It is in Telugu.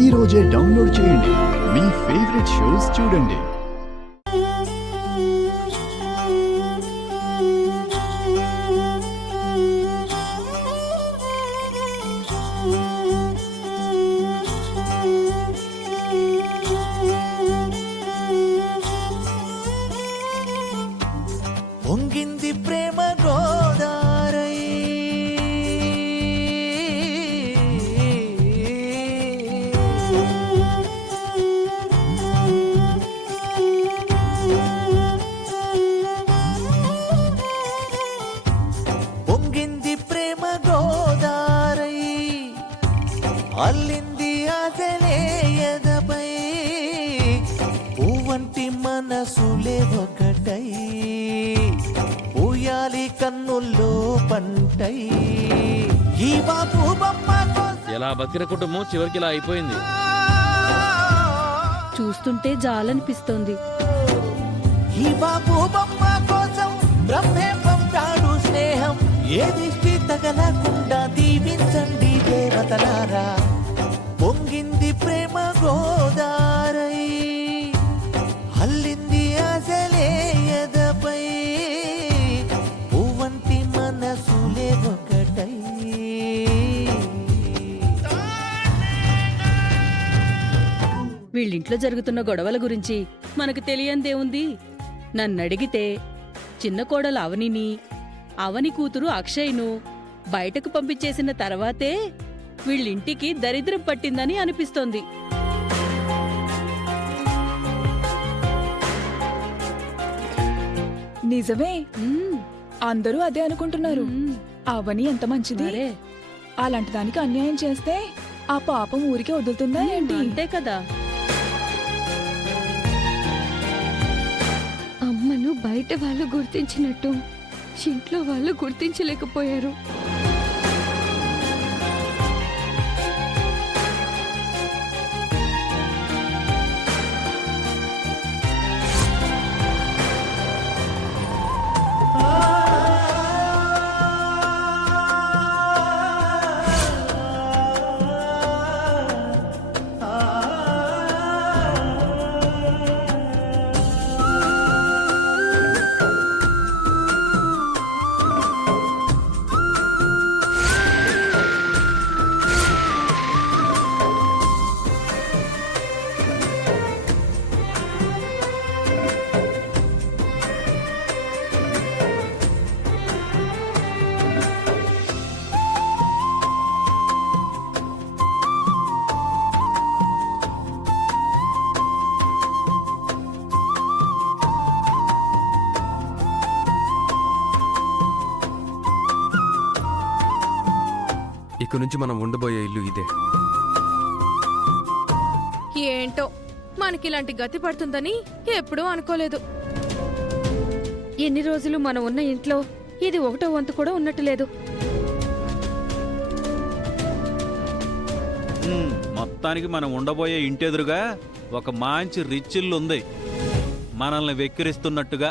ఈ రోజే డౌన్లోడ్ చేయండి. మీ ఫేవరెట్ షోస్ చూడండి. పొంగింది ప్రేమ గోదారై పొంగింది ప్రేమ గోదారై అల్లింది ఆశలే ఎదపై పువ్వంటి మనసులే ఒకటై ఊయాలి కన్నుల్లో పంటై ఈ బాబు బొమ్మ ఎలా బతికిన కుటుంబం చివరికి ఇలా అయిపోయింది. చూస్తుంటే జాలనిపిస్తోంది. ఈ బాబు బొమ్మ కోసం బ్రహ్మే పంపాడు స్నేహం. ఏ దిష్టి తగలకుండా దీవించండి దేవతలారా. పొంగింది ప్రేమ గోదారై అల్లింది ఆశలే ఎదపై పువ్వంటి మనసులే ఒకటై. వీళ్ళింట్లో జరుగుతున్న గొడవల గురించి మనకు తెలియందేముంది? నన్నడిగితే చిన్న కోడలు అవనిని, అవని కూతురు అక్షయ్ను బయటకు పంపించేసిన తర్వాతే వీళ్ళింటికి దరిద్రం పట్టిందని అనిపిస్తోంది. నిజమే, అందరూ అదే అనుకుంటున్నారు. అవని ఎంత మంచిది, మరే అలాంటి దానికి అన్యాయం చేస్తే ఆ పాపం ఊరికే వదులుతుందా ఏంటి? అంతే కదా. అమ్మను బయట వాళ్ళు గుర్తించినట్టు ఇంట్లో వాళ్ళు గుర్తించలేకపోయారు. ఇక నుంచి మనం ఉండబోయే ఇల్లు ఇదే. ఏంటో మనకిలాంటి గతి పడుతుందని ఎప్పుడూ అనుకోలేదు. ఎన్ని రోజులు మనం ఉన్న ఇంట్లో ఇది ఒకటో వంతు కూడా ఉన్నట్టు లేదు. మొత్తానికి మనం ఉండబోయే ఇంటెదురుగా ఒక మంచి రిచ్ ఇల్లు ఉంది, మనల్ని వెక్కిరిస్తున్నట్టుగా.